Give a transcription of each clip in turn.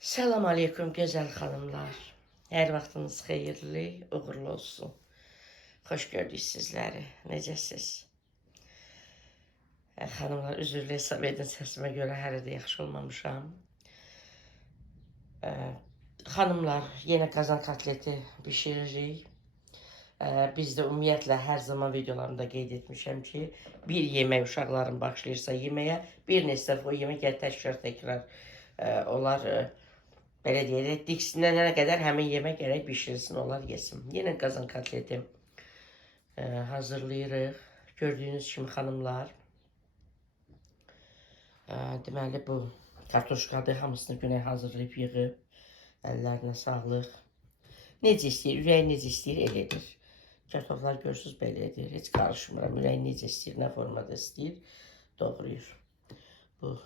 Salam aleykum gözəl xanımlar. Hər vaxtınız xeyirli, uğurlu olsun. Xoş gördük sizləri. Necəsiz? Xanımlar, üzrlü hesab edin, səsimə görə hələ də yaxşı olmamışam. Xanımlar, yenə qazan kotleti bişiririk. Biz də ümumiyyətlə hər zaman videolarımda qeyd etmişəm ki, bir yemək uşaqların başlayırsa yeməyə, bir neçə dəfə o yemək təkrar olar. Belə deyək, diksinənə qədər həmin yemək gərək bişirilsin, onlar yesin. Yenə qazan kotleti hazırlayırıq. Gördüyünüz kimi xanımlar. Deməli, bu kartoşkadır. Hamısını güney hazırlayıb yığıb. Əllərinə sağlıq. Necə istəyir, ürəyi necə istəyir, elə edir. Kartoflar görürsünüz, belə edir. Heç qarışmıram. Ürəyi necə istəyir, nə formada istəyir, doğrayır. Bu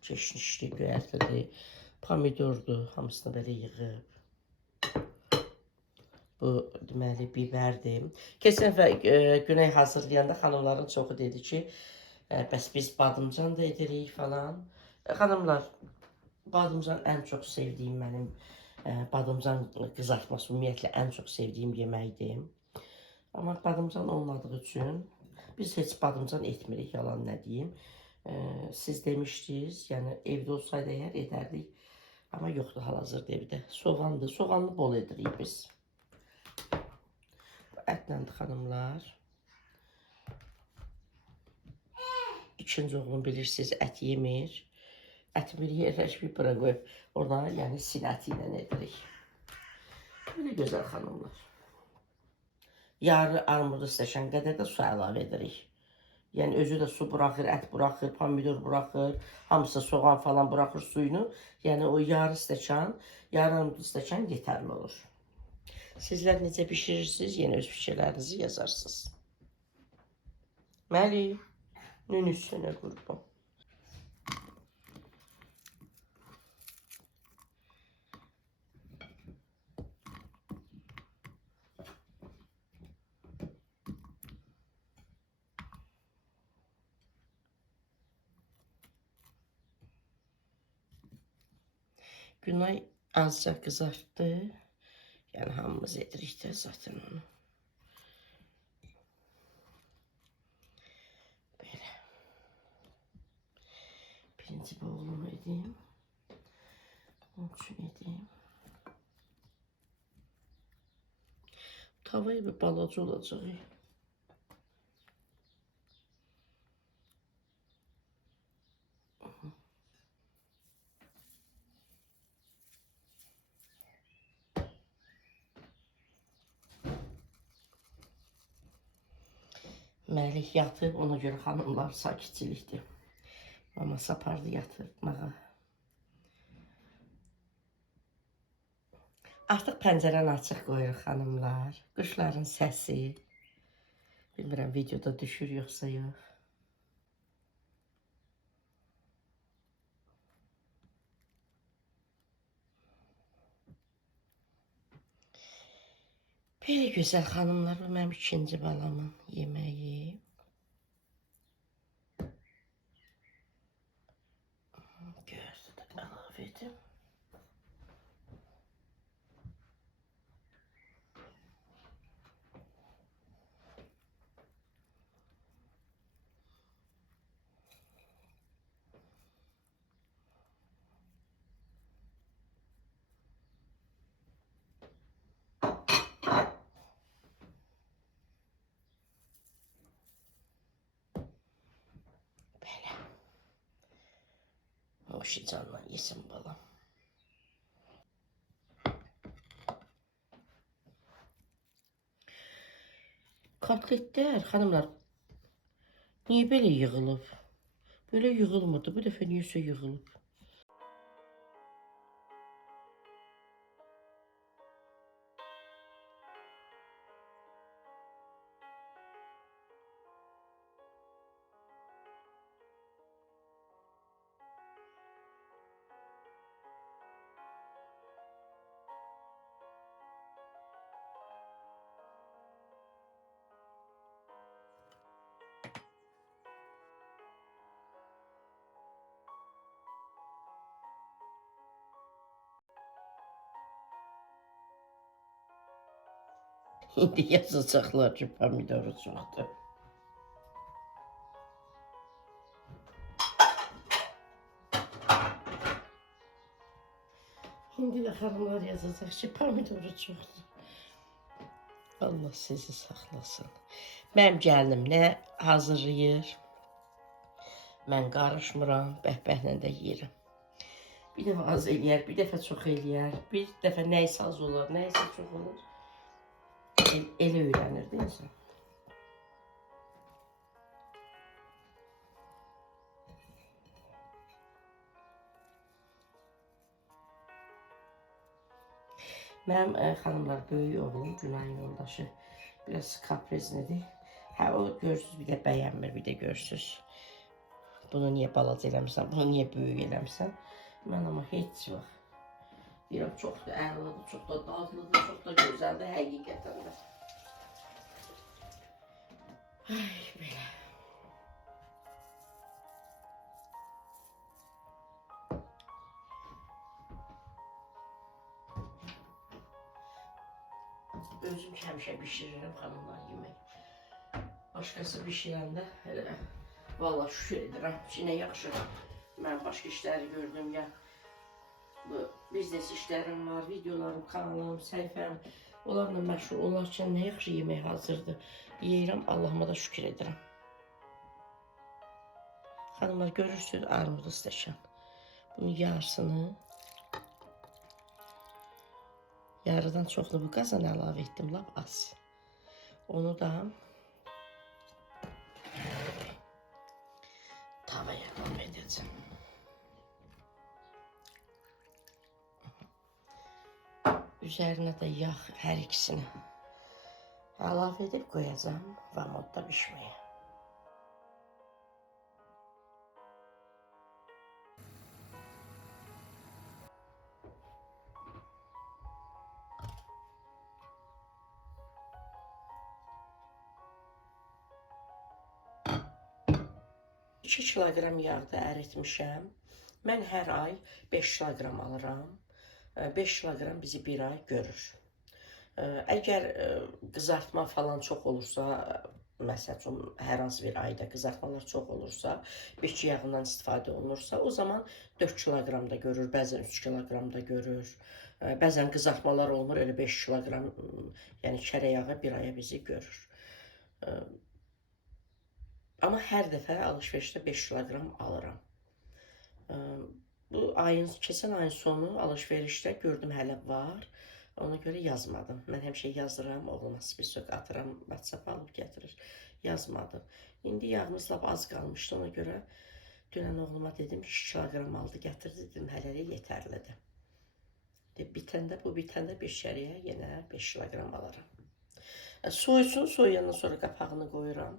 çeşnişli göyərtidir. Pomidordur, hamısını belə yığıb. Bu, deməli, bibərdir. Keçən dəfə güney hazırlayanda xanımların çoxu dedi ki, bəs biz badımcan da edirik falan. Xanımlar, badımcan ən çox sevdiyim mənim, badımcan qızartması ümumiyyətlə ən çox sevdiyim yeməkdir. Amma badımcan olmadığı üçün biz heç badımcan etmirik, yalan nə deyim. Siz demişdiniz, yəni evdə olsaydı əgər edərdik. Amma yoxdur hal-hazırda evdə. Soğandır, soğanlı bol edirik biz. Ətləndir xanımlar. İkinci oğlum bilirsiniz, ət yemir. Ətimi yerləşməyib bura qoyub. Ona, yəni sinəti ilə edirik. Böyle gözəl xanımlar. Yarı armudu stəkan qədər də su əlavə edirik. Yəni özü də su buraxır, ət buraxır, pomidor buraxır, hamısı soğan falan buraxır suyunu. Yəni o yarı stəkan, yarı armudu stəkan yetərli olur. Sizlər necə bişirirsiniz, yenə öz fikirlərinizi yazarsınız. Məli, nünüsünə qurban. Günay azca qızartdı. Yəni hamımız edirik də zaten onu. Belə. Birinci boğulumu edeyim. Onun üçün edeyim. Tavayı bir balaca olacaq. Məlik yatıb, ona görə xanımlar sakitçilikdir. Mama sapardı yatırmağa. Artıq pəncərəni açıq qoyuruq xanımlar. Quşların səsi. Bilmirəm videoda düşür yoxsa yox. Belə gözəl xanımlar, bu mənim ikinci balamın yeməyi. Gördü də əlavə edim. Belə. Hoş canla yesin balam. Kotletlər, xanımlar, niyə belə yığılıb? Böyle yığılmadı, bu dəfə niyəsə yığılıb. İndi yazacaqlar ki, pomidoru çoxdur. İndi də xanımlar yazacaq ki, pomidoru çoxdur. Allah sizi saxlasın. Mənim gəlinim nə hazırlayır, mən qarışmıram, bəhbəhlə də yeyirəm. Bir dəfə az eləyər, bir dəfə çox eləyər, bir dəfə nəysə az olur, nəysə çox olur. Elə öyrənir də insan. Mənim xanımlar, böyük oğlum, Günayın yoldaşı biraz kaprizlidir. Hə, o görürsünüz, bir də bəyənmir, bir də görürsünüz. Bunu niyə balaca eləmişsən, bunu niyə böyük eləmişsən? Mən amma heç vaxt deyirəm, çox da əladır, çox da dadlıdır, çox da gözəldir, həqiqətən də. Ay, belə. Özüm həmişə bişirirəm xanımlar yemək. Başqası bişirəndə elə vallahi şükür edirəm ki, nə yaxşı. Mən başqa işləri gördüm ya. Bu biznes işlərim var, videolarım, kanalım, səhifəm. Onlarla məşğul olarkən nə yaxşı yemək hazırdır. Yeyirəm, Allahıma da şükür edirəm. Xanımlar, görürsünüz armudu stəkan. Bunun yarısını, yarıdan çoxlu bu qazan əlavə etdim, lap az. Onu da tavaya əlavə edəcəm. Üzərinə də yağ hər ikisini əlavə edib qoyacağım vamodda bişməyə. İki kiloqram yağda əritmişəm. Mən hər ay 5 kiloqram alıram. 5 kiloqram bizi bir ay görür. Əgər qızartma falan çox olursa, məsəl üçün hər hansı bir ayda qızartmalar çox olursa, biçi yağından istifadə olunursa, o zaman 4 kiloqram da görür, bəzən 3 kiloqram da görür. Bəzən qızartmalar olmur, elə 5 kiloqram, yəni kərə yağı bir aya bizi görür. Amma hər dəfə alışverişdə 5 kiloqram alıram. Bu ayın, keçən ayın sonu alışverişdə gördüm hələ var. Ona görə yazmadım. Mən həmişə yazıram, oğluma spesok atıram, WhatsApp alıb gətirir. Yazmadım. İndi yağımız lap az qalmışdı, ona görə dünən oğluma dedim, 2 kiloqram aldı, gətirdi, dedim, hələlik yetərlidir. Bitəndə, bu bitəndə beşəriyə yenə 5 kiloqram alaram. Soyusun, soyuyandan sonra qapağını qoyuram.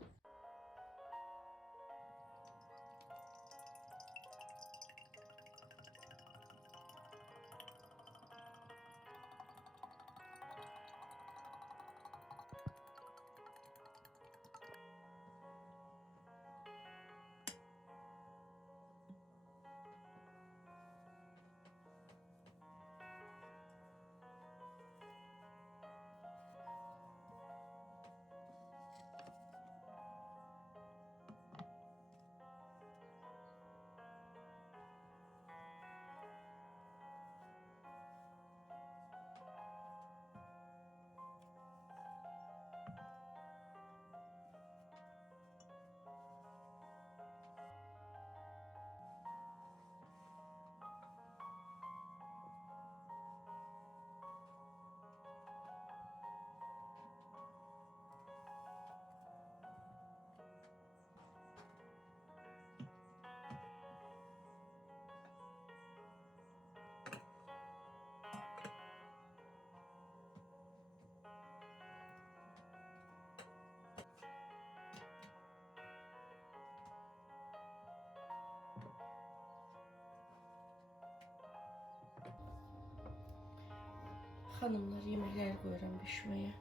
Xanımlar, yeməkləri qoyuram bişməyə.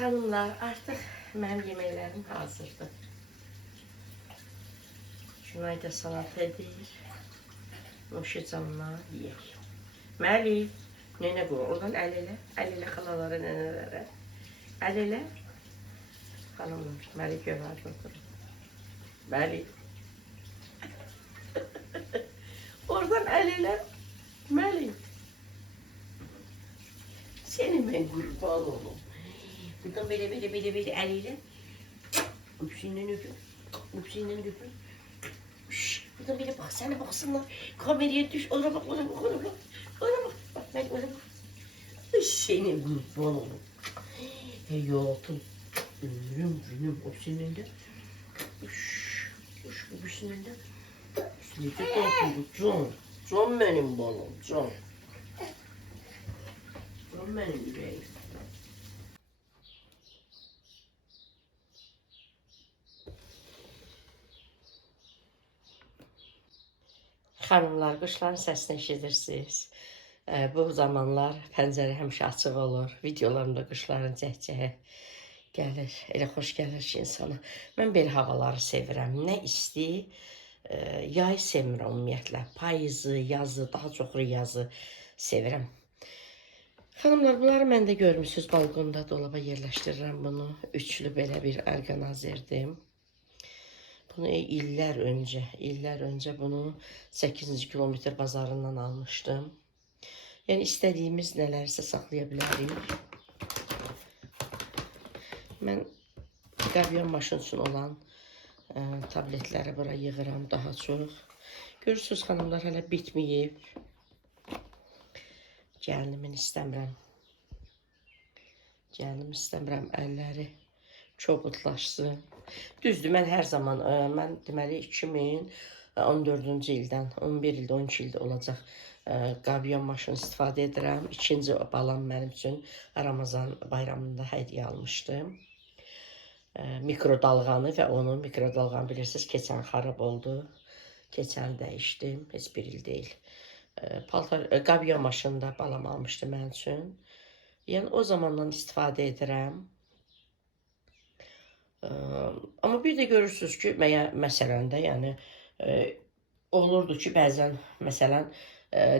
Xanımlar, artıq mənim yeməklərim hazırdır. Günay da salat edir. Noşu canına yeyək. Məli, nənə qoy, oradan əl elə. Əl elə xalalara, nənələrə. Əl elə. Xanımlar, Məli görərdə oturur. Məli. Oradan əl elə. Məli. Seni mən qurban olum. Buradan belə əl elə. Öpsündən öpür. Öpsündən öpür. Buradan belə bax, sənə baxsınlar. Kameraya düş, ora bax, ora bax, ora bax. Ora bax, bax, Məli, ora bax. Seni qurban olum. Həyatım. Ömrüm, günüm, öpsündən də. Öpsündən də. Necə qalxın, can. Can mənim balam, can. Can mənim ürəyim. Xanımlar, quşların səsini eşidirsiniz. Bu zamanlar pəncərə həmişə açıq olur. Videolarımda quşların cəhcəhi gəlir. Elə xoş gəlir ki insana. Mən belə havaları sevirəm. Nə isti, yay sevmirəm ümumiyyətlə. Payızı, yazı, daha çox yazı sevirəm. Xanımlar, bunları mən də görmüsünüz. Balkonda dolaba yerləşdirirəm bunu. Üçlü belə bir orqanazerdim. Bunu illər öncə bunu 8-ci kilometr bazarından almışdım. Yəni istədiyimiz nələrsə saxlaya bilərik. Mən qabyan maşın üçün olan tabletləri bura yığıram daha çox. Görürsünüz xanımlar, hələ bitməyib. Gəlinimin istəmirəm. Gəlinim istəmirəm əlləri çobudlaşsın. Düzdür, mən hər zaman, mən deməli 2014-cü ildən, 11 ildə, 12 ildə olacaq qabyan maşını istifadə edirəm. İkinci balam mənim üçün Ramazan bayramında hədiyyə almışdım. Mikrodalğanı və onun mikrodalğanı bilirsiniz, keçən xarab oldu. Keçən dəyişdim, heç bir il deyil. Qabyan maşını da balam almışdı mənim üçün. Yəni o zamandan istifadə edirəm. Amma bir də görürsünüz ki, məsələn də, yəni olurdu ki, bəzən məsələn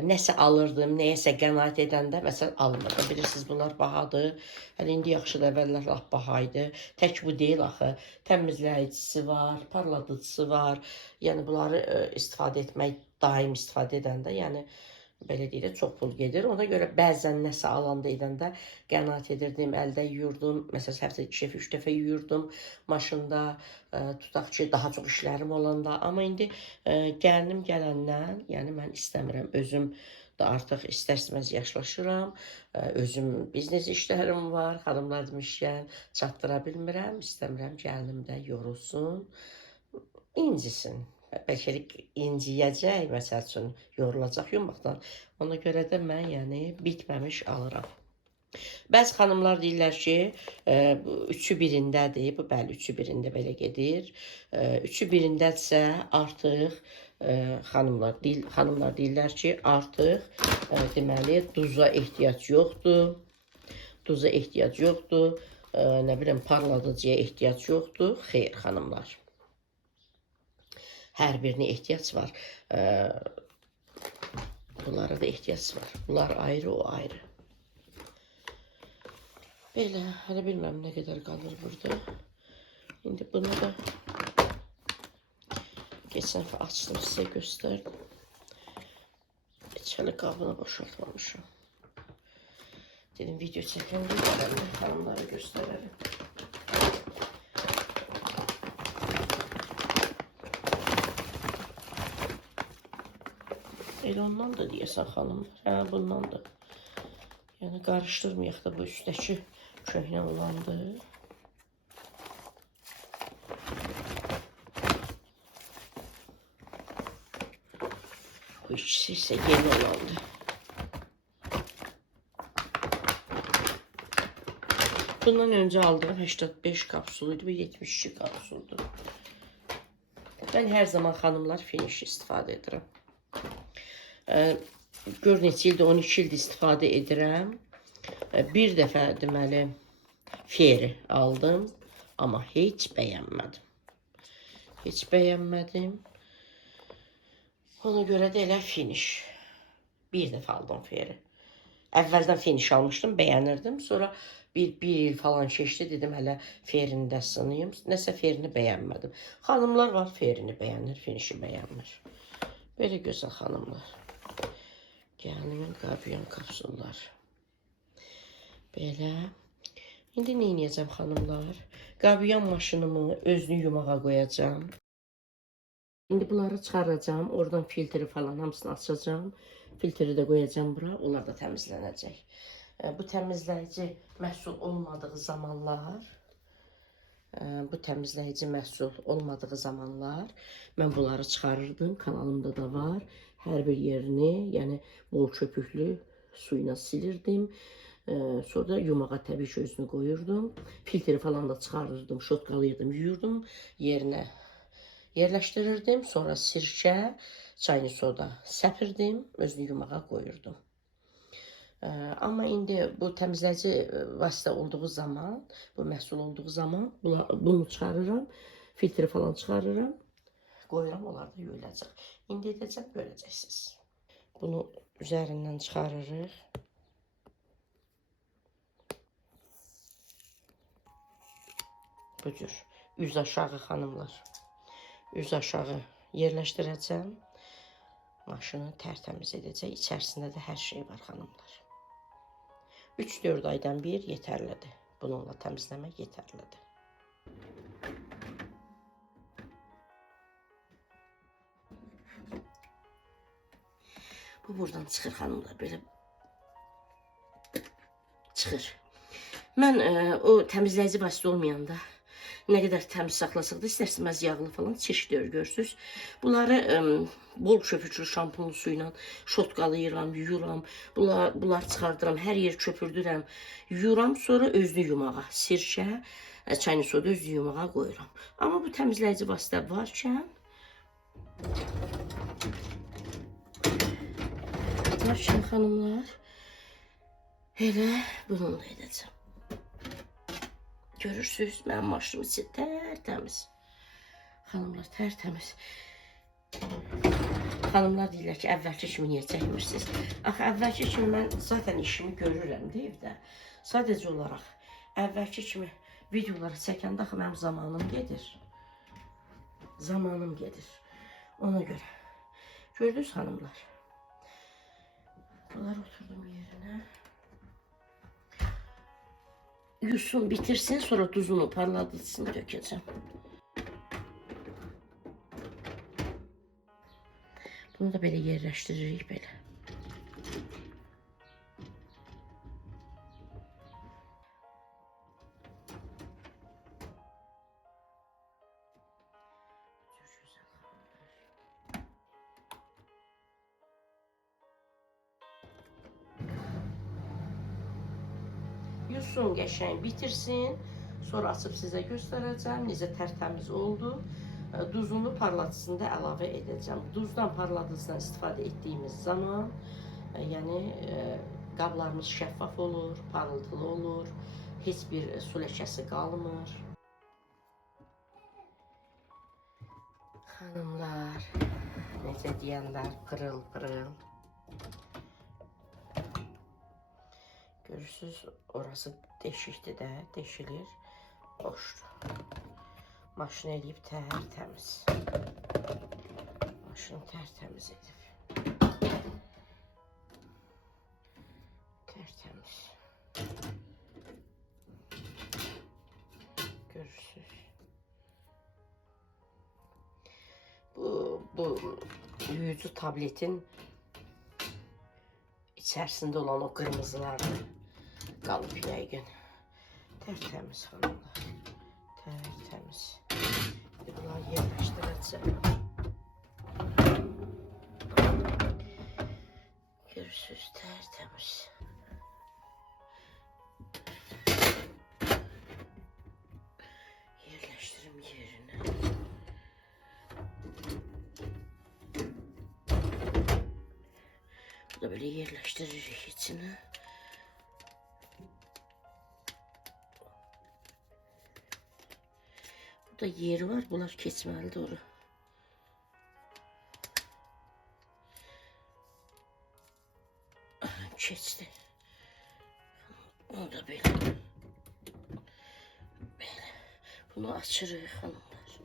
nəsə alırdım, nəyəsə qənaət edəndə məsələn almırdım. Bilirsiniz, bunlar bahadır. Hələ indi yaxşıdır, əvvəllər lap baha idi. Tək bu deyil axı. Təmizləyicisi var, parladıcısı var. Yəni bunları istifadə etmək, daim istifadə edəndə, yəni belə deyək, çox pul gedir. Ona görə bəzən nəsə alanda edəndə qənaət edirdim, əldə yuyurdum. Məsələn, həftə 2-3 dəfə yuyurdum maşında, tutaq ki, daha çox işlərim olanda. Amma indi gəlinim gələndən, yəni mən istəmirəm. Özüm də artıq istər-istəməz yaşlaşıram. Özüm biznes işlərim var, xanımlar demişkən çatdıra bilmirəm. İstəmirəm gəlinim də yorulsun, incisin. Bəlkə inciyəcək, məsəl üçün, yorulacaq yumaqdan. Ona görə də mən, yəni, bitməmiş alıram. Bəzi xanımlar deyirlər ki, üçü birindədir. Bu, bəli, üçü birində belə gedir. Üçü birindədirsə, artıq, xanımlar deyirlər ki, artıq, deməli, duza ehtiyac yoxdur. Duza ehtiyac yoxdur. Nə biləm, parladıcıya ehtiyac yoxdur. Xeyr, xanımlar. Hər birinə ehtiyac var. Bunlara da ehtiyac var. Bunlar ayrı, o ayrı. Belə, hələ bilməm nə qədər qalır burada. İndi bunu da geçən dəfə açdım, sizə göstərdim. İçəli qabını boşaltmamışım. Dedim, video çəkəndə xanımlara göstərəlim. Elə ondan da deyəsən xanımlar. Hə, bundan da. Yəni qarışdırmayaq da bu üstdəki köhnə olandı. Bu ikisi isə yeni olandı. Bundan öncə aldığım 85 kapsul idi, bu 72 kapsuldur. Mən hər zaman xanımlar finish istifadə edirəm. Gör neçə ildir, 12 ildir istifadə edirəm. Bir dəfə deməli feri aldım. Amma heç bəyənmədim. Heç bəyənmədim. Ona görə də elə finish. Bir dəfə aldım feri. Əvvəldən finish almışdım, bəyənirdim. Sonra bir il falan keçdi, dedim hələ ferini də sınayım. Nəsə ferini bəyənmədim. Xanımlar var, ferini bəyənir, finişi bəyənmir. Belə gözəl xanımlar. Gəlin qabiyan kapsullar. Belə. İndi nə edəcəm xanımlar? Qabiyan maşınımı özünü yumağa qoyacağım. İndi bunları çıxaracağım. Oradan filtri falan hamısını açacağım. Filtri də qoyacağım bura. Onlar da təmizlənəcək. Bu təmizləyici məhsul olmadığı zamanlar mən bunları çıxarırdım. Kanalımda da var. Hər bir yerini, yəni bol köpüklü suyla silirdim. Sonra da yumağa təbii ki özünü qoyurdum. Filtri falan da çıxarırdım, şotqalıyırdım, yuyurdum. Yerinə yerləşdirirdim. Sonra sirkə, çayını soda səpirdim, özünü yumağa qoyurdum. Amma indi bu təmizləyici vasitə olduğu zaman, bu məhsul olduğu zaman bunu çıxarıram, filtri falan çıxarıram, qoyuram, onlar da yuyulacaq. İndi edəcəm, görəcəksiniz. Bunu üzərindən çıxarırıq. Bu cür üz aşağı xanımlar. Üz aşağı yerləşdirəcəm. Maşını tərtəmiz edəcək. İçərisində də hər şey var xanımlar. 3-4 aydan bir yetərlidir. Bununla təmizləmək yetərlidir. Bu buradan çıxır xanımlar. Belə çıxır. Mən o təmizləyici vasitə olmayanda nə qədər təmiz saxlasaq da istərsiniz yağlı falan çeşitli görürsünüz. Bunları bol köpüklü şampunlu suyla şotqalayıram, yuyuram. Bunları çıxardıram, hər yer köpürdürəm, yuyuram, sonra özünü yumağa, sirkə, çayını soda özünü yumağa qoyuram. Amma bu təmizləyici vasitə varkən xanımlar, elə bununla edəcəm. Görürsünüz, mənim maşınım içi tərtəmiz. Xanımlar, tərtəmiz. Xanımlar deyirlər ki, əvvəlki kimi niyə çəkmirsiniz? Axı, əvvəlki kimi mən zaten işimi görürəm də evdə. Sadəcə olaraq, əvvəlki kimi videoları çəkəndə axı mənim zamanım gedir. Zamanım gedir. Ona görə. Gördünüz xanımlar? Bunlar oturdum yerinə. Yusun, bitirsin, sonra tuzunu parladırsın, dökəcəm. Bunu da belə yerləşdiririk, belə. Yusun qəşəng bitirsin. Sonra açıb sizə göstərəcəm. Necə tərtəmiz oldu. Duzunu parlatıcısında əlavə edəcəm. Duzdan parlatıcısından istifadə etdiyimiz zaman yəni qablarımız şəffaf olur, parıltılı olur. Heç bir su ləkəsi qalmır. Xanımlar, necə deyənlər, pırıl pırıl. Görürsünüz, orası deşikdir də, deşilir, boşdur. Maşını eləyib tərtəmiz. Maşını tərtəmiz edib. Tərtəmiz. Görürsünüz. Bu yuyucu tabletin içərisində olan o qırmızılardır. Qalıb yəqin. Tərtəmiz xanımlar. Tərtəmiz. Bunları yerləşdirəcəm. Görürsünüz, tərtəmiz. Yerləşdirim yerinə. Bu da böyle yerləşdiririk içine. Burada yeri var. Bunlar keçməli doğru. Keçdi. O da böyle. Böyle. Bunu açırıq hanımlar.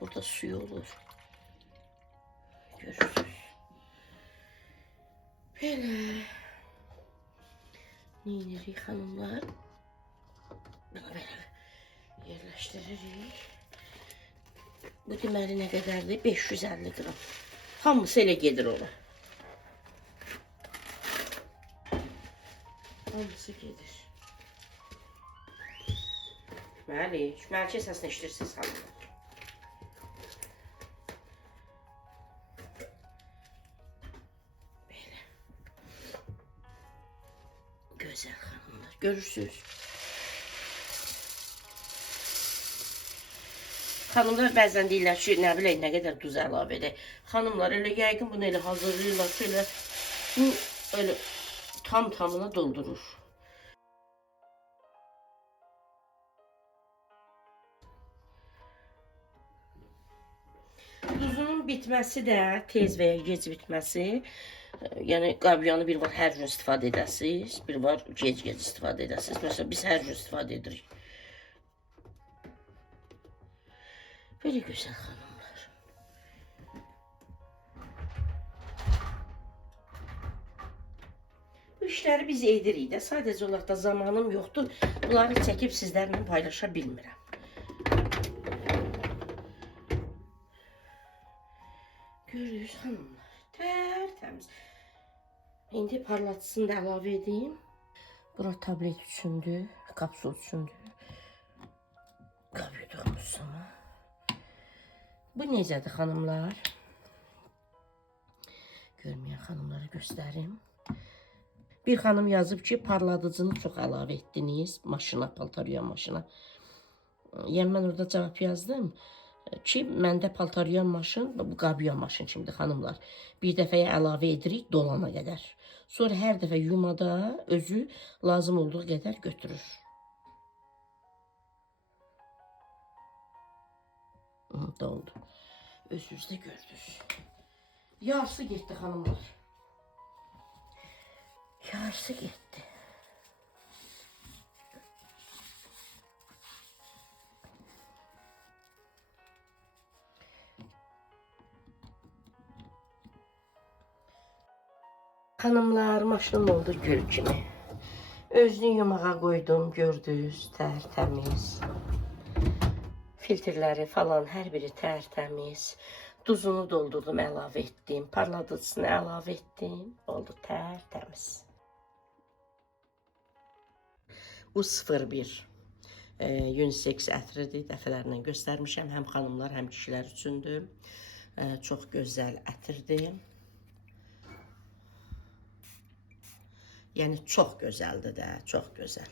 Burada suyu olur. Görürsünüz. Böyle. Neyinirik hanımlar? Bunu böyle yerləşdiririk. Bu deməli nə qədərdir? 550 qram. Hamısı elə gedir ona. Hamısı gedir. Bəli, məlki səsini eşidirsiniz hanımlar. Belə. Gözəl hanımlar, görürsünüz. Hanımlar bəzən deyirlər ki, nə bilək, nə qədər duz əlavə edək. Hanımlar elə yəqin bunu elə hazırlayırlar ki, elə bu elə tam-tamına doldurur. Duzunun bitməsi də, tez və ya gec bitməsi, yəni qabyanı bir var hər gün istifadə edəsiniz, bir var gec-gec istifadə edəsiniz. Məsələn, biz hər gün istifadə edirik. Böyle güzel hanımlar. Bu işləri biz edirik də. Sadəcə olaraq da zamanım yoxdur. Bunları çəkib sizlərlə paylaşa bilmirəm. Görürsünüz hanımlar. Tərtəmiz. İndi parlatıcısını da əlavə edeyim. Bura tablet üçündür, kapsul üçündür. Qab yuduğumuz zaman. Bu necədir xanımlar? Görməyən xanımlara göstərim. Bir xanım yazıb ki, parladıcını çox əlavə etdiniz maşına, paltaryan maşına. Yəni mən orada cavab yazdım ki, məndə paltaryan maşın, bu qabyan maşın kimdir xanımlar. Bir dəfəyə əlavə edirik dolana qədər. Sonra hər dəfə yumada özü lazım olduğu qədər götürür. Doldu. Özünüzdə gördünüz. Yarısı getdi hanımlar. Yarısı getdi. Hanımlar, maşınım oldu gül kimi. Özünü yumağa qoydum, gördünüz, tərtəmiz. Filtrləri falan hər biri tərtəmiz. Duzunu doldurdum, əlavə etdim. Parladıcısını əlavə etdim. Oldu tərtəmiz. Bu 01 unisex ətridir. Dəfələrlə göstərmişəm. Həm xanımlar, həm kişilər üçündür. Çox gözəl ətirdir. Yəni çox gözəldir də, çox gözəl.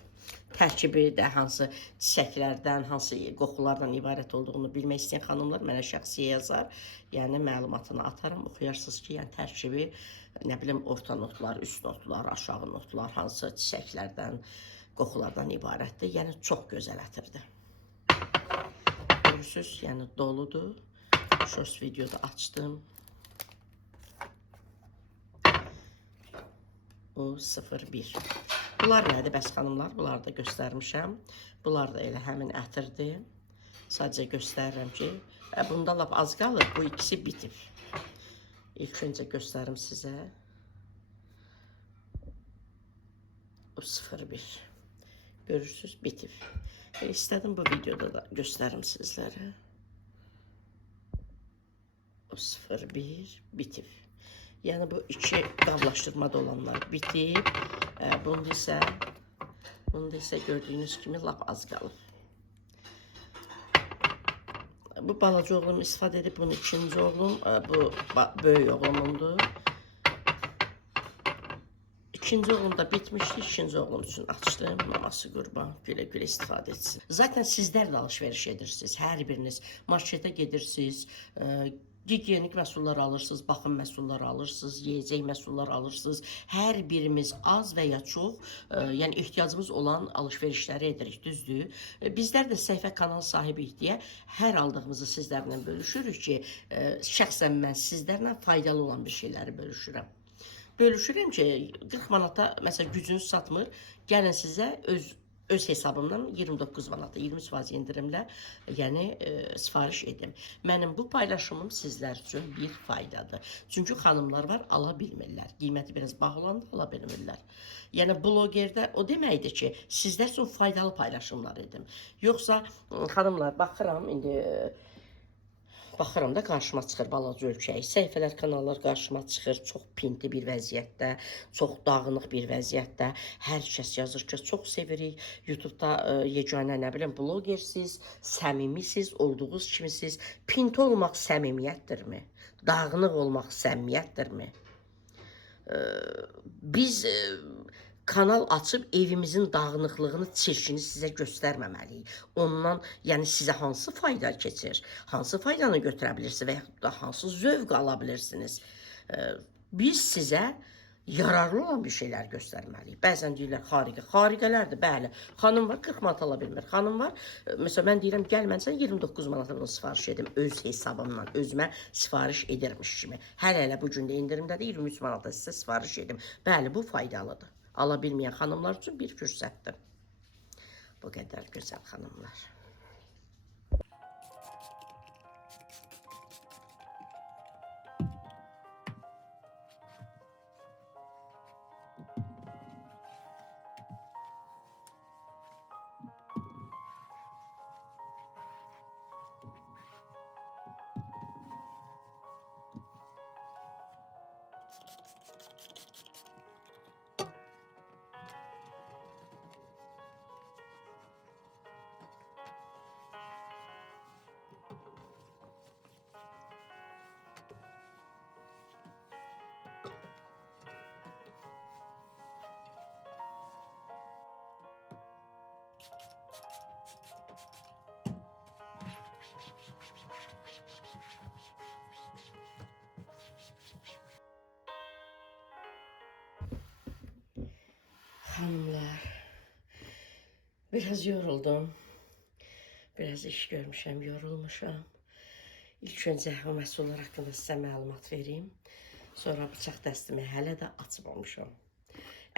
Tərkibi də hansı çiçəklərdən, hansı qoxulardan ibarət olduğunu bilmək istəyən xanımlar mənə şəxsi yazar. Yəni məlumatını atarım, oxuyarsınız ki, yəni tərkibi, nə bilim, orta notlar, üst notlar, aşağı notlar, hansı çiçəklərdən, qoxulardan ibarətdir. Yəni çox gözəl ətirdir. Görürsünüz, yəni doludur. Shorts videoda açdım. O 01. Bunlar nədir bəs xanımlar? Bunları da göstərmişəm. Bunlar da elə həmin ətirdir. Sadəcə göstərirəm ki, bunda lap az qalır. Bu ikisi bitib. İlk öncə göstərim sizə. O 01. Görürsünüz, bitib. İstədim bu videoda da göstərim sizlərə. O 01 bitib. Yəni bu iki qablaşdırmada olanlar bitib. Bunda isə gördüyünüz kimi lap az qalıb. Bu balaca oğlum istifadə edib, bunu ikinci oğlum, bu böyük oğlumundur. İkinci oğlum da bitmişdi, ikinci oğlum üçün açdım. Maması qurban, gülə-gülə istifadə etsin. Zaten sizlər də alışveriş edirsiniz, hər biriniz markete gedirsiniz, Gigiyenik məhsullar alırsınız, baxım məhsulları alırsınız, yeyəcək məhsullar alırsınız. Hər birimiz az və ya çox, yəni ehtiyacımız olan alış-verişləri edirik, düzdür? Bizlər də səhifə kanal sahibiyik deyə hər aldığımızı sizlərlə bölüşürük ki, şəxsən mən sizlərlə faydalı olan bir şeyləri bölüşürəm. Bölüşürəm ki, 40 manata məsələn gücünüz çatmır, gəlin sizə öz hesabımdan 29 manata 23% indirimlə, yəni sifariş edim. Mənim bu paylaşımım sizlər üçün bir faydadır. Çünki xanımlar var, ala bilmirlər. Qiyməti biraz baha olanda ala bilmirlər. Yəni blogerdə o deməkdir ki, sizlər üçün faydalı paylaşımlar edim. Yoxsa xanımlar baxıram indi baxıram da qarşıma çıxır balaca ölçək. Səhifələr, kanallar qarşıma çıxır çox pinti bir vəziyyətdə, çox dağınıq bir vəziyyətdə. Hər kəs yazır ki, çox sevirik. YouTube-da yeganə nə bilim blogersiz, səmimisiz, olduğunuz kimisiz. Pinti olmaq səmimiyyətdirmi? Dağınıq olmaq səmimiyyətdirmi? Biz kanal açıb evimizin dağınıqlığını, çirkini sizə göstərməməliyik. Ondan, yəni sizə hansı fayda keçir, hansı faydanı götürə bilirsiniz və yaxud da hansı zövq ala bilirsiniz. Biz sizə yararlı olan bir şeylər göstərməliyik. Bəzən deyirlər xariqə, xariqələrdir, bəli. Xanım var 40 manat ala bilmir. Xanım var, məsələn mən deyirəm gəl mən sən 29 manata bunu sifariş edim öz hesabımdan, özümə sifariş edirmiş kimi. Hələ bu gün də indirimdədir 23 manata sizə sifariş edim. Bəli, bu faydalıdır. Ala bilməyən xanımlar üçün bir fürsətdir. Bu qədər gözəl xanımlar. Hanımlar, biraz yoruldum. Biraz iş görmüşəm, yorulmuşam. İlk öncə o məhsullar haqqında sizə məlumat vereyim. Sonra bıçaq dəstimi hələ də açmamışam.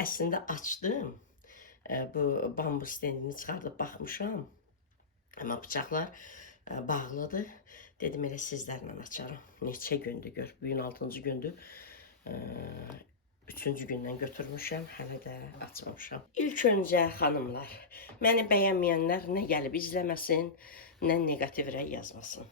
Əslində açdım. Bu bambu stendini çıxardıb baxmışam. Amma bıçaqlar bağlıdır. Dedim elə sizlərlə açarım. Neçə gündür gör. Bugün 6-cı gündür. 3-cü gündən götürmüşəm, hələ də açmamışam. İlk öncə xanımlar, məni bəyənməyənlər nə gəlib izləməsin, nə negativ rəy yazmasın.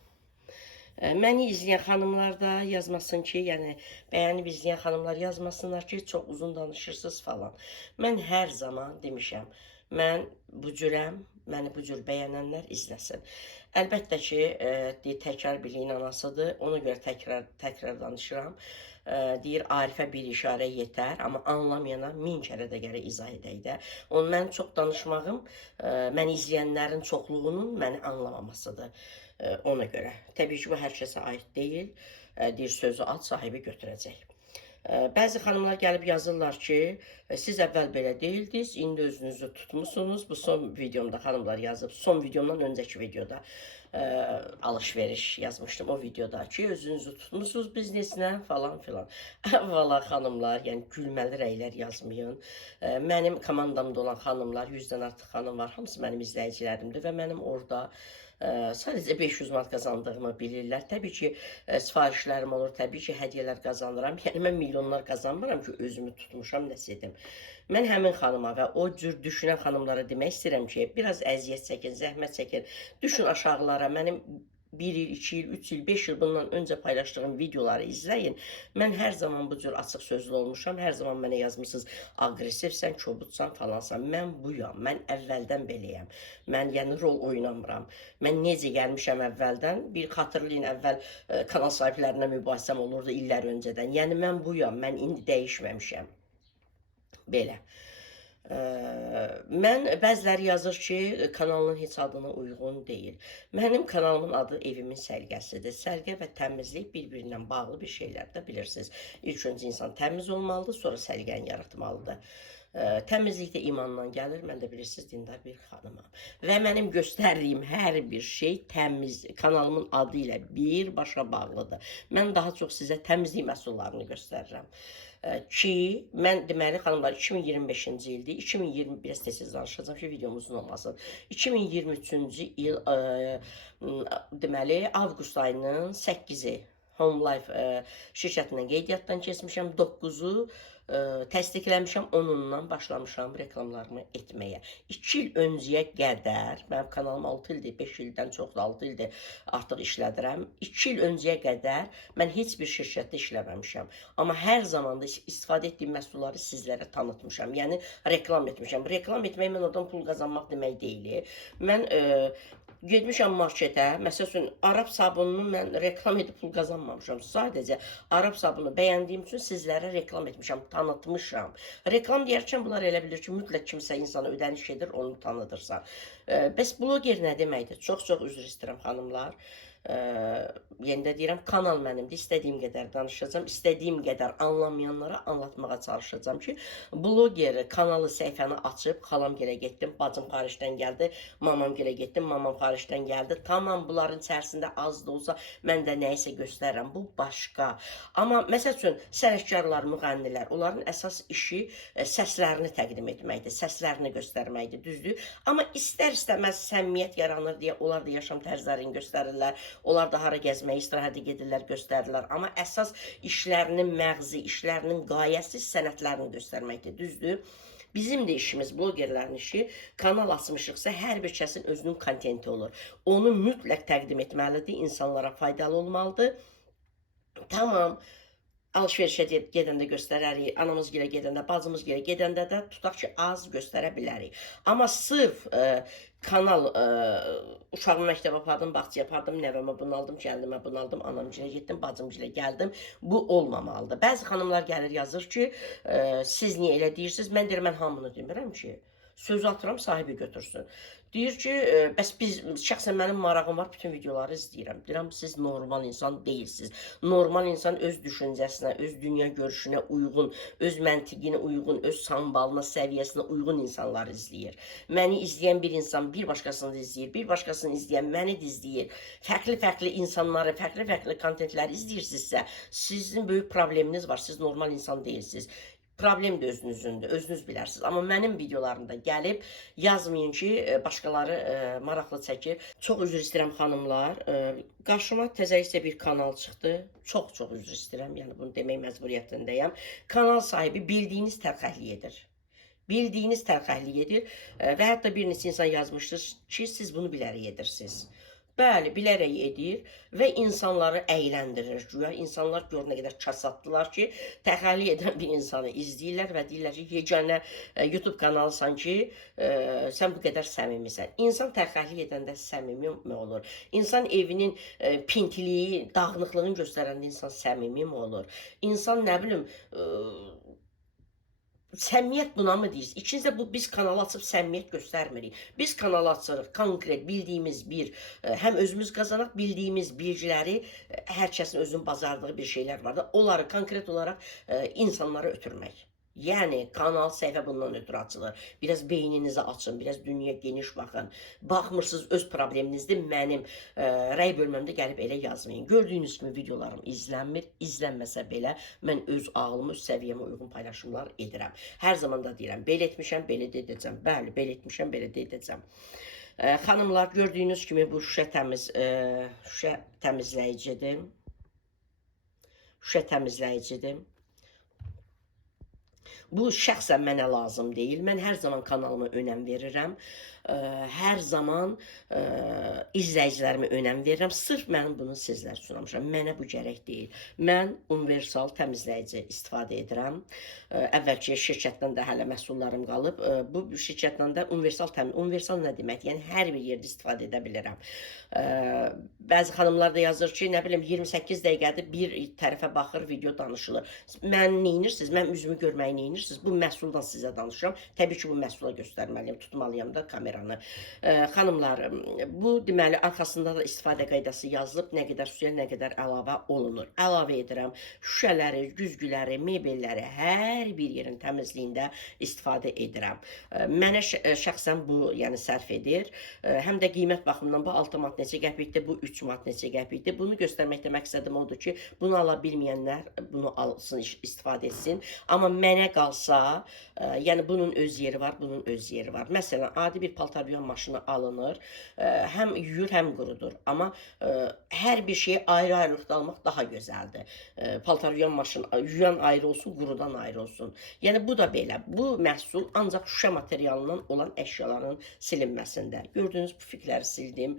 Məni izləyən xanımlar da yazmasın ki, yəni bəyənib izləyən xanımlar yazmasınlar ki, çox uzun danışırsınız falan. Mən hər zaman demişəm, mən bu cürəm, məni bu cür bəyənənlər izləsin. Əlbəttə ki, təkrar biliyin anasıdır, ona görə təkrar danışıram. Deyir, Arifə bir işarə yetər, amma anlamayana 1000 kərə də gərək izah edək də. Onun mən çox danışmağım, məni izləyənlərin çoxluğunun məni anlamamasıdır. Ona görə. Təbii ki, bu hər kəsə aid deyil. Deyir, sözü at, sahibi götürəcək. Bəzi xanımlar gəlib yazırlar ki, siz əvvəl belə deyildiniz, indi özünüzü tutmuşsunuz. Bu son videomda xanımlar yazıb, son videomdan öncəki videoda alış-veriş yazmışdım o videoda ki, özünüzü tutmuşsunuz biznesinə falan filan. Valla xanımlar, yəni gülməli rəylər yazmayın. Mənim komandamda olan xanımlar, 100-dən artıq xanım var, hamısı mənim izləyicilərimdir və mənim orada sadəcə 500 manat qazandığımı bilirlər. Təbii ki, sifarişlərim olur, təbii ki, hədiyyələr qazanıram. Yəni, mən milyonlar qazanmıram ki, özümü tutmuşam, nəsə edim. Mən həmin xanıma və o cür düşünən xanımlara demək istəyirəm ki, biraz əziyyət çəkin, zəhmət çəkin. Düşün aşağılara, mənim 1 il, 2 il, 3 il, 5 il bundan öncə paylaşdığım videoları izləyin. Mən hər zaman bu cür açıq sözlü olmuşam. Hər zaman mənə yazmışsınız, aqresivsən, kobudsan falansan. Mən buyam, mən əvvəldən beləyəm. Mən yəni rol oynamıram. Mən necə gəlmişəm əvvəldən, bir xatırlayın, əvvəl kanal sahiblərinə mübahisəm olurdu illər öncədən. Yəni mən buyam, mən indi dəyişməmişəm. Belə. Mən bəziləri yazır ki, kanalın heç adına uyğun deyil. Mənim kanalımın adı Evimin Sərgəsidir. Sərgə və təmizlik bir-birinə bağlı bir şeylər də bilirsiniz. İlk öncə insan təmiz olmalıdır, sonra sərgəni yaratmalıdır. Təmizlik də imandan gəlir. Mən də bilirsiniz, dindar bir xanımam. Və mənim göstərdiyim hər bir şey təmiz, kanalımın adı ilə birbaşa bağlıdır. Mən daha çox sizə təmizlik məhsullarını göstərirəm. Ki, mən deməli, xanımlar, 2025-ci ildir. 2020, biraz tez-tez danışacağım ki, videom uzun olmasın. 2023-cü il, deməli, avqust ayının 8-i Home Life şirkətindən qeydiyyatdan keçmişəm, 9-u təsdiqləmişəm, onundan başlamışam reklamlarımı etməyə. 2 il öncəyə qədər, mənim kanalım 6 ildir, 5 ildən çoxdur, 6 ildir artıq işlədirəm. 2 il öncəyə qədər mən heç bir şirkətdə işləməmişəm. Amma hər zaman da istifadə etdiyim məhsulları sizlərə tanıtmışam. Yəni, reklam etmişəm. Reklam etmək mən oradan pul qazanmaq demək deyil. Mən getmişəm marketə, məsəl üçün, Arab sabununu mən reklam edib pul qazanmamışam. Sadəcə Arab sabunu bəyəndiyim üçün sizlərə reklam etmişəm, tanıtmışam. Reklam deyərkən bunlar elə bilir ki, mütləq kimsə insana ödəniş edir, onu tanıdırsan. Bəs bloger nə deməkdir? Çox-çox üzr istəyirəm xanımlar. Yenə də deyirəm, kanal mənimdir. İstədiyim qədər danışacağam, istədiyim qədər anlamayanlara anlatmağa çalışacağım ki, bloger kanalı, səhifəni açıb, xalam gilə getdim, bacım xaricdən gəldi, mamam gilə getdim, mamam xaricdən gəldi. Tamam, bunların içərisində az da olsa mən də nəyisə göstərirəm. Bu başqa. Amma məsəl üçün, sənətkarlar, müğənnilər, onların əsas işi səslərini təqdim etməkdir, səslərini göstərməkdir, düzdür. Amma istər-istəməz səmimiyyət yaranır deyə onlar da yaşam tərzlərini göstərirlər. Onlar da hara gəzməyə, istirahətə gedirlər, göstərirlər. Amma əsas işlərinin məğzi, işlərinin qayəsi sənətlərini göstərməkdir, düzdür. Bizim də işimiz, blogerlərin işi, kanal açmışıqsa hər bir kəsin özünün kontenti olur. Onu mütləq təqdim etməlidir, insanlara faydalı olmalıdır. Tamam. Alışverişə gedəndə göstərərik, anamız gilə gedəndə, bacımız gilə gedəndə də tutaq ki, az göstərə bilərik. Amma sırf kanal, uşağımı məktəbə apardım, bağçaya apardım, nəvəmə bunu aldım, gəldimə bunu aldım, anam gilə getdim, bacım gilə gəldim. Bu olmamalıdır. Bəzi xanımlar gəlir yazır ki, siz niyə elə deyirsiniz? Mən deyirəm, mən hamını demirəm ki, sözü atıram, sahibi götürsün. Deyir ki, bəs şəxsən mənim marağım var, bütün videoları izləyirəm. Deyirəm, siz normal insan deyilsiniz. Normal insan öz düşüncəsinə, öz dünya görüşünə uyğun, öz məntiqinə uyğun, öz sambalına, səviyyəsinə uyğun insanlar izləyir. Məni izləyən bir insan bir başqasını izləyir, bir başqasını izləyən məni də izləyir. Fərqli-fərqli insanları, fərqli-fərqli kontentləri izləyirsinizsə, sizin böyük probleminiz var, siz normal insan deyilsiniz. Problem də özünüzündür, özünüz bilərsiniz. Amma mənim videolarımda gəlib yazmayın ki, başqaları maraqlı çəkir. Çox üzr istəyirəm xanımlar. Qarşıma təzəlikcə bir kanal çıxdı. Çox-çox üzr istəyirəm, yəni bunu demək məcburiyyətindəyəm. Kanal sahibi bildiyiniz tərxəklik edir. Bildiyiniz tərxəklik edir və hətta bir neçə insan yazmışdır ki, siz bunu bilərək edirsiniz. Bəli, bilərək edir və insanları əyləndirir. Güya insanlar gör nə qədər kasatdılar ki, təxəyyül edən bir insanı izləyirlər və deyirlər ki, yeganə YouTube kanalı sanki sən bu qədər səmimisən. İnsan təxəyyül edəndə səmimi mi olur? İnsan evinin pintiliyi, dağınıqlığını göstərəndə insan səmimi mi olur? İnsan nə bilim səmimiyyət buna mı deyirsiniz? İkincisi bu, biz kanal açıb səmimiyyət göstərmirik. Biz kanal açırıq, konkret bildiyimiz bir, həm özümüz qazanaq, bildiyimiz bilgiləri, hər kəsin özünün bacardığı bir şeylər var da, onları konkret olaraq insanlara ötürmək. Yəni, kanal, səhifə bundan ötürü açılır. Biraz beyninizi açın, biraz dünyaya geniş baxın. Baxmırsınız, öz probleminizdir. Mənim rəy bölməmdə gəlib elə yazmayın. Gördüyünüz kimi videolarım izlənmir. İzlənməsə belə mən öz ağlımı, öz səviyyəmə uyğun paylaşımlar edirəm. Hər zaman da deyirəm, belə etmişəm, belə də edəcəm. Bəli, belə etmişəm, belə də edəcəm. Xanımlar, gördüyünüz kimi bu şüşə təmizləyicidir. Şüşə təmizləyicidir. Bu şəxsən mənə lazım deyil. Mən hər zaman kanalıma önəm verirəm. hər zaman izləyicilərimə önəm verirəm. Sırf mənim bunu sizlər sunamışam. Mənə bu gərək deyil. Mən universal təmizləyici istifadə edirəm. Əvvəlki şirkətdən də hələ məhsullarım qalıb. Bu şirkətdən də universal nə demək? Yəni hər bir yerdə istifadə edə bilirəm. Bəzi xanımlar da yazır ki, nə bilim 28 dəqiqədir bir tərəfə baxır, video danışılır. Mən neyinirsiniz? Mən üzümü görməyi neyinirsiniz? Bu məhsuldan sizə danışıram. Təbii ki, bu məhsula göstərməliyəm, tutmalıyam da kameranı. Xanımlar, bu deməli arxasında da istifadə qaydası yazılıb, nə qədər suya, nə qədər əlavə olunur. Əlavə edirəm şüşələri, güzgüləri, mebelləri, hər bir yerin təmizliyində istifadə edirəm. Mənə şəxsən bu yəni sərf edir. Həm də qiymət baxımından bu 6 manat neçə qəpikdir, bu 3 manat neçə qəpikdir. Bunu göstərməkdə məqsədim odur ki, bunu ala bilməyənlər bunu alsın, istifadə etsin. Amma mənə qalsa, yəni bunun öz yeri var, bunun öz yeri var. Məsələn, adi bir paltaryon maşını alınır, həm yuyur, həm qurudur. Amma hər bir şeyi ayrı-ayrılıqda almaq daha gözəldir. Paltaryon maşını yuyan ayrı olsun, qurudan ayrı olsun. Yəni bu da belə. Bu məhsul ancaq şüşə materialından olan əşyaların silinməsində. Gördüyünüz bu fikləri sildim,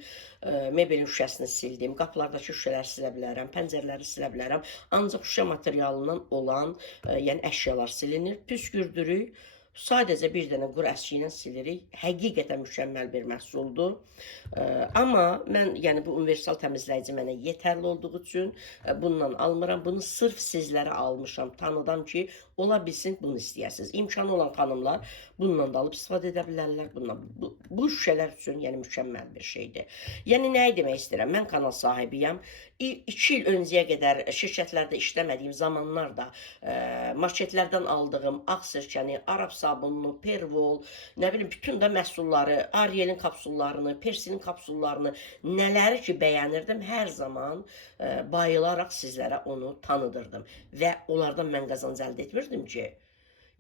mebelin şüşəsini sildim, qapılardakı şüşələri silə bilərəm, pəncərələri silə bilərəm. Ancaq şüşə materialından olan yəni əşyalar silinir, püskürdürük. Sadəcə bir dənə quru əski ilə silirik. Həqiqətən mükəmməl bir məhsuldur. Amma mən yəni bu universal təmizləyici mənə yetərli olduğu üçün bundan almıram. Bunu sırf sizlərə almışam, tanıdam ki, ola bilsin bunu istəyəsiniz. İmkanı olan xanımlar bundan da alıb istifadə edə bilərlər. Bu şüşələr üçün yəni mükəmməl bir şeydir. Yəni nəyi demək istəyirəm? Mən kanal sahibiyəm. 2 il öncəyə qədər şirkətlərdə işləmədiyim zamanlarda marketlərdən aldığım ağ sirkəni, Arab sabununu, Pervol, nə bilim bütün də məhsulları, Ariel'in kapsullarını, Persil'in kapsullarını, nələri ki bəyənirdim, hər zaman bayılaraq sizlərə onu tanıdırdım. Və onlardan mən qazanc əldə etmirdim ki,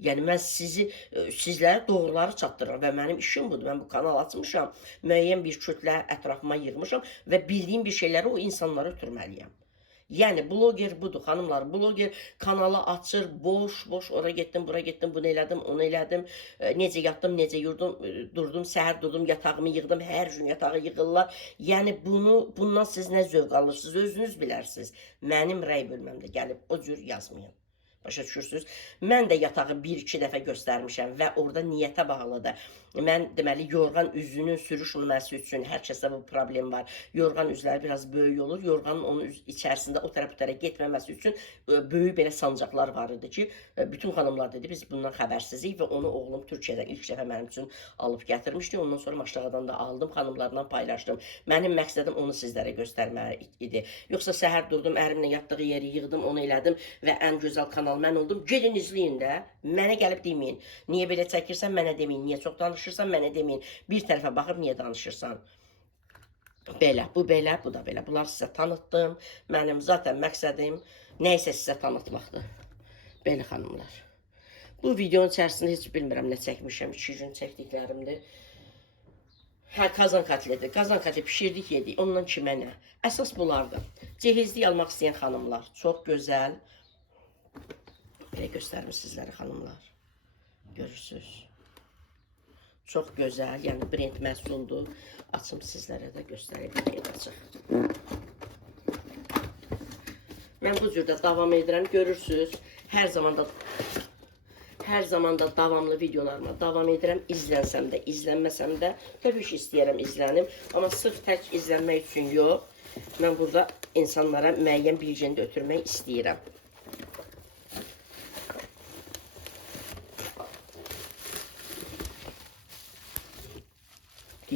yəni mən sizlərə doğruları çatdırıram və mənim işim budur. Mən bu kanal açmışam, müəyyən bir kütlə ətrafıma yığmışam və bildiyim bir şeyləri o insanlara ötürməliyəm. Yəni bloger budur, xanımlar. Bloger kanalı açır, boş, ora getdim, bura getdim, bunu elədim, onu elədim. Necə yatdım, necə durdum, səhər durdum, yatağımı yığdım, hər gün yatağı yığırlar. Yəni bundan siz nə zövq alırsınız, özünüz bilərsiniz. Mənim rəy bölməmdə gəlib o cür yazmayın. Başa düşürsünüz? Mən də yatağı 1-2 dəfə göstərmişəm və orada niyyətə bağlıdır. Mən deməli yorğan üzünün sürüşməsi üçün hər kəsdə bu problem var. Yorğan üzləri biraz böyük olur. Yorğanın onun içərisində o tərəf bu tərəfə getməməsi üçün böyük belə sancaqlar var idi ki, bütün xanımlar dedi biz bundan xəbərsizik və onu oğlum Türkiyədən ilk dəfə mənim üçün alıb gətirmişdi. Ondan sonra aşağıdan da aldım, xanımlarla paylaşdım. Mənim məqsədim onu sizlərə göstərmək idi. Yoxsa səhər durdum, ərimlə yatdığı yeri yığdım, onu elədim və ən gözəl kanal mən oldum. Gedin izləyin də. Mənə gəlib deməyin. Niyə belə çəkirsən, mənə deməyin. Niyə çox danışırsan, mənə deməyin. Bir tərəfə baxıb niyə danışırsan. Belə, bu belə, bu da belə. Bunları sizə tanıtdım. Mənim zaten məqsədim nəysə sizə tanıtmaqdır. Belə xanımlar. Bu videonun içərisində heç bilmirəm nə çəkmişəm. 2 gün çəkdiklərimdir. Hə, qazan kotleti. Qazan kotleti pişirdik, yedik. Ondan kimə nə? Əsas bunlardır. Cehizlik almaq istəyən xanımlar. Çox gözəl. Belə göstərim sizlərə xanımlar. Görürsünüz. Çox gözəl, yəni brend məhsuldur. Açım sizlərə də göstərə açıq. Mən bu cürdə davam edirəm. Görürsünüz. Hər zaman da davamlı videolarıma davam edirəm. İzlənsəm də, izlənməsəm də. Təbii ki, istəyərəm izlənim. Amma sırf tək izlənmək üçün yox. Mən burada insanlara müəyyən bilgini də ötürmək istəyirəm.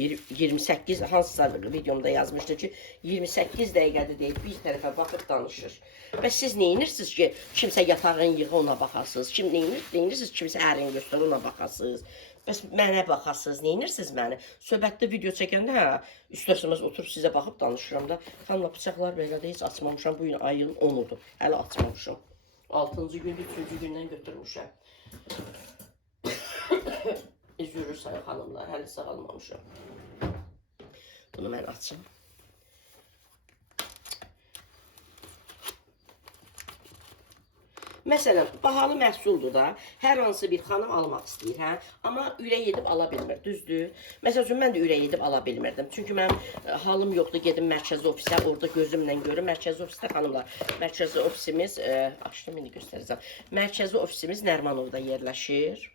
28 hansısa videomda yazmışdı ki 28 dəqiqədir deyib bir tərəfə baxıb danışır. Və siz neyinirsiniz ki kimsə yatağın yığı ona baxasınız, neyinirsiniz kimsə ərin göstər ona baxasınız. Bəs mənə baxasınız, neyinirsiniz məni? Söhbətdə video çəkəndə hə, üstəsəməz oturub sizə baxıb danışıram da. Xanımlar bıçaqlar belə də heç açmamışam, bu gün ayın 10-udur, hələ açmamışam. 6-cı gündür, 3-cü gündən götürmüşəm. Üzürür sayı xanımlar, hələ sağalmamışam. Bunu mən açım. Məsələn, bahalı məhsuldur da, hər hansı bir xanım almaq istəyir, hə? Amma ürək edib ala bilmir, düzdür? Məsəl üçün, mən də ürək edib ala bilmirdim. Çünki mənim halım yoxdur, gedim mərkəzi ofisə, orada gözümlə görüm. Mərkəzi ofisdə xanımlar, mərkəzi ofisimiz, açdım, indi göstərəcəm. Mərkəzi ofisimiz Nərmanovda yerləşir.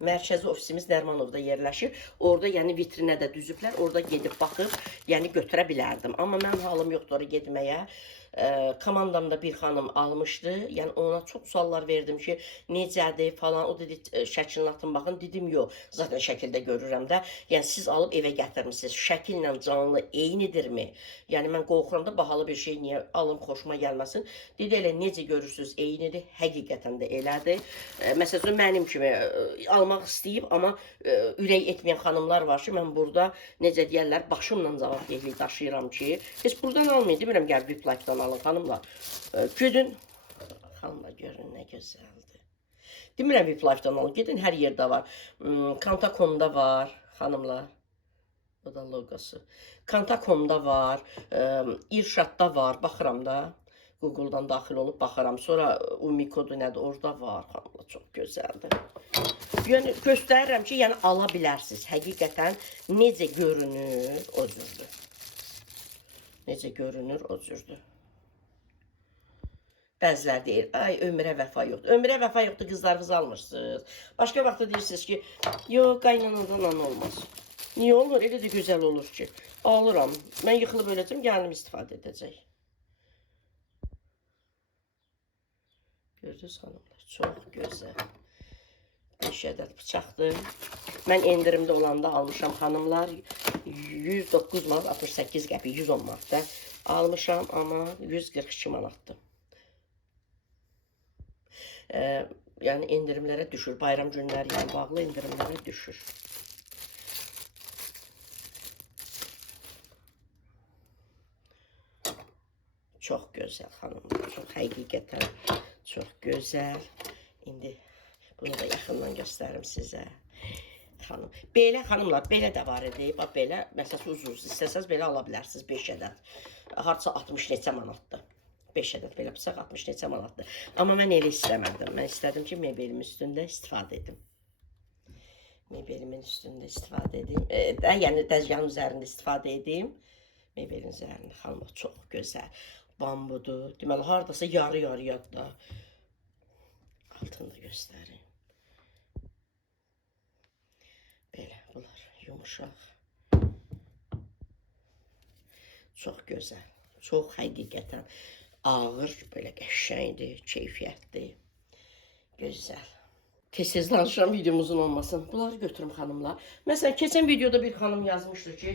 Mərkəzi ofisimiz Nərmanovda yerləşir. Orada yəni vitrinə də düzüblər. Orada gedib baxıb, yəni götürə bilərdim. Amma mənim halım yoxdur oraya getməyə. Komandamda bir xanım almışdı. Yəni ona çox suallar verdim ki, necədir falan. O dedi şəklini atın baxın. Dedim yox. Zaten şəkildə görürəm də. Yəni siz alıb evə gətirmisiniz. Şəkillə canlı eynidirmi? Yəni mən qorxuram da bahalı bir şey niyə alım xoşuma gəlməsin. Dedi elə necə görürsünüz eynidir. Həqiqətən də elədir. Məsələn mənim kimi almaq istəyib amma ürək etməyən xanımlar var ki, mən burada necə deyirlər, başımla cavabdehlik daşıyıram ki, heç buradan almayın, demirəm gəl Big Life-dan alın xanımlar. Gedin, xanımlar görün nə gözəldir. Demirəm Big Life-dan alın, gedin hər yerdə var. Kantakomda var xanımlar. O da logosu. Kantakomda var, İrşadda var, baxıram da. Google'dan daxil olub baxaram. Sonra Umikodu nədir, orada var. Xanımlar çox gözəldir. Yəni göstərirəm ki, yəni ala bilərsiniz. Həqiqətən necə görünür o cürdür. Necə görünür o cürdür. Bəzilər deyir, ay ömrə vəfa yoxdur. Ömrə vəfa yoxdur, qızlarınızı almırsınız. Başqa vaxtda deyirsiniz ki, yox, qaynanadan olmaz. Niyə olur? Elə də gözəl olur ki. Alıram. Mən yıxılıb öləcəm, gəlinim istifadə edəcək. Gördünüz xanımlar, çox gözəl. 5 ədəd bıçaqdır. Mən endirimdə olanda almışam xanımlar. 109 manat 68 qəpik, 110 manatda almışam, amma 142 manatdır. Yəni endirimlərə düşür. Bayram günləri ilə bağlı endirimlərə düşür. Çox gözəl xanımlar, çox həqiqətən çox gözəl. İndi bunu da yaxından göstərim sizə. Xanım. Belə xanımlar, belə də var idi. Bax belə, məsələn uzun istəsəz belə ala bilərsiniz 5 ədəd. Harca 60 neçə manatdır. 5 ədəd belə bıçaq 60 neçə manatdır. Amma mən elə istəmədim. Mən istədim ki, mebelimin üstündə istifadə edim. Mebelimin üstündə istifadə edim. Yəni dəzgahın üzərində istifadə edim. Mebelin üzərində xanımlar çox gözəl. Bambudur. Deməli, haradasa yarı-yarıyadır da. Altını da göstərim. Belə, bunlar yumuşaq. Çox gözəl. Çox həqiqətən ağır, belə qəşəngdir, keyfiyyətdir. Gözəl. Tez-tez danışıram, videomuzun olmasın. Bunları götürüm xanımlar. Məsələn, keçən videoda bir xanım yazmışdı ki,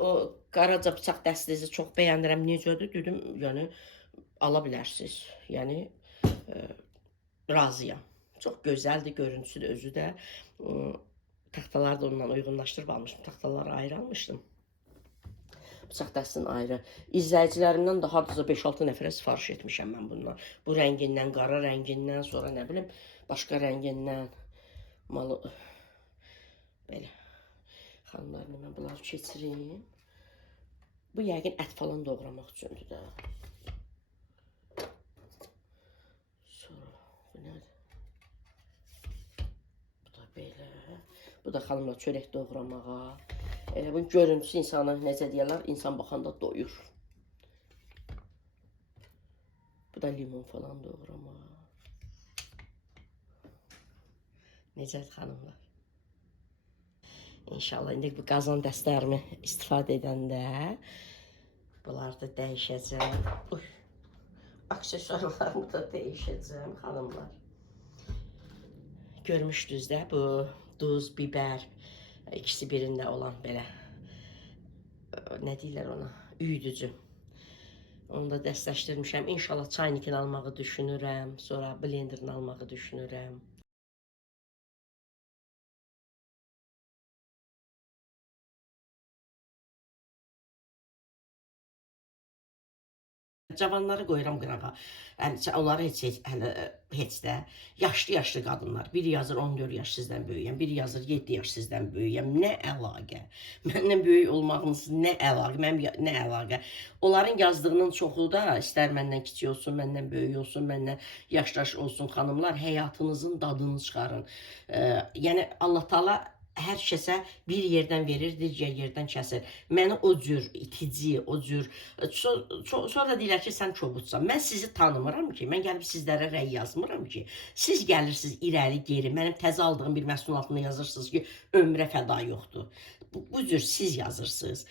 o qaraca bıçaq dəstəsi çox bəyənirəm. Necədir? Dedim, yəni ala bilərsiniz. Yəni razıyam. Çox gözəldir, görüntüsü də özü də. Taxtaları da ondan uyğunlaşdırıb almışım. Taxtaları ayrı almışdım. Bıçaq dəstəsini ayrı. İzləyicilərimdən də hardasa 5-6 nəfərə sifariş etmişəm mən bundan. Bu rəngindən, qara rəngindən, sonra nə bilim, başqa rəngindən. Malı... Belə. Xanımlarını mən bunları keçirim. Bu yəqin ət falan doğramaq üçündür də. Sonra bu nədir? Bu da belə. Bu da xanımlar çörək doğramağa. Elə bu görüntüsü insanı necə deyirlər, insan baxanda doyur. Bu da limon falan doğramağa. Necədir xanımlar? İnşallah indi bu qazan dəstlərimi istifadə edəndə bunları da dəyişəcəm. Aksesuarlarımı da dəyişəcəm xanımlar. Görmüşdünüz də bu duz, biber ikisi birində olan belə nə deyirlər ona? Üyüdücü. Onu da dəstləşdirmişəm. İnşallah çaynikini almağı düşünürəm. Sonra blenderini almağı düşünürəm. cavanları qoyuram qırağa. Yəni onları heç də yaşlı qadınlar. Biri yazır 14 yaş sizdən böyüyəm, biri yazır 7 yaş sizdən böyüyəm. Nə əlaqə? Məndən böyük olmağınız nə əlaqə? Mənim nə əlaqə? Onların yazdığının çoxu da istər məndən kiçik olsun, məndən böyük olsun, məndən yaşdaş olsun xanımlar, həyatınızın dadını çıxarın. Yəni Allah Taala hər kəsə bir yerdən verir, digər yerdən kəsir. Məni o cür itici, o cür sonra deyirlər ki, sən kobudsan. Mən sizi tanımıram ki, mən gəlib sizlərə rəy yazmıram ki. Siz gəlirsiniz irəli, geri, mənim təzə aldığım bir məhsulun altında yazırsınız ki, ömrə fəda yoxdur. Bu cür siz yazırsınız.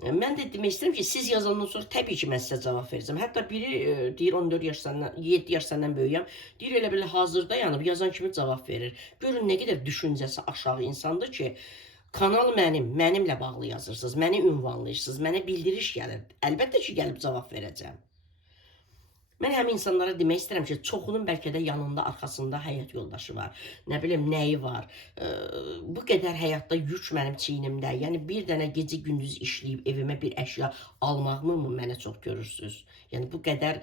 Mən də demək istəyirəm ki, siz yazandan sonra təbii ki, mən sizə cavab verəcəm. Hətta biri deyir 14 yaş səndən, 7 yaş səndən böyüyəm. Deyir elə belə hazırda yanıb yazan kimi cavab verir. Görün nə qədər düşüncəsi aşağı insandır ki, kanal mənim, mənimlə bağlı yazırsınız, məni ünvanlayırsınız, mənə bildiriş gəlir. Əlbəttə ki, gəlib cavab verəcəm. Mən həmin insanlara demək istəyirəm ki, çoxunun bəlkə də yanında, arxasında həyat yoldaşı var. Nə bilim, nəyi var. Bu qədər həyatda yük mənim çiynimdə. Yəni, bir dənə gecə gündüz işləyib evimə bir əşya almağımı mı mənə çox görürsünüz? Yəni, bu qədər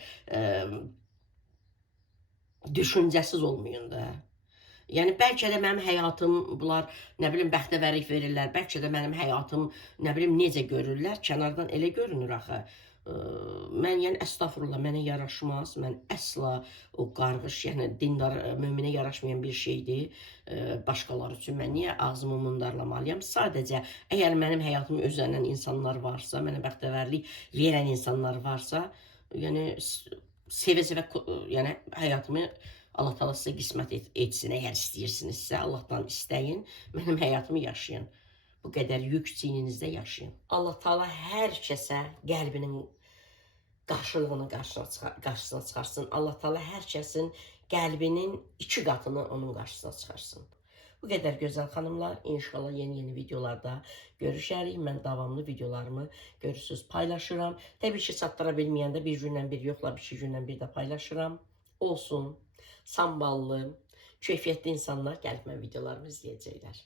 düşüncəsiz olmayın da. Yəni, bəlkə də mənim həyatım, bunlar, nə bilim, bəxtəvərlik verirlər. Bəlkə də mənim həyatım, nə bilim, necə görürlər. Kənardan elə görünür axı. Mən, yəni, əstəğfurullah, mənə yaraşmaz. Mən əsla o qarğış, yəni, dindar, möminə yaraşmayan bir şeydir. Başqaları üçün mən niyə ağzımı mundarlamalıyam? Sadəcə, əgər mənim həyatımı özlənən insanlar varsa, mənə bəxtəvərlik verən insanlar varsa, yəni, sevə-sevə, yəni, həyatımı Allah Taala sizə qismət etsin. Əgər istəyirsinizsə, Allahdan istəyin, mənim həyatımı yaşayın. Bu qədər yük çiyninizdə yaşayın. Allah Taala hər kəsə qəlbinin qarşılığını qarşısına çıxarsın. Allah Taala hər kəsin qəlbinin 2 qatını onun qarşısına çıxarsın. Bu qədər gözəl xanımlar, inşallah yeni videolarda görüşərik. Mən davamlı videolarımı görürsünüz, paylaşıram. Təbii ki, çatdıra bilməyəndə bir gündən bir yoxlab 2 gündən bir də paylaşıram. Olsun, samballı, keyfiyyətli insanlar gəlib mən videolarımı izləyəcəklər.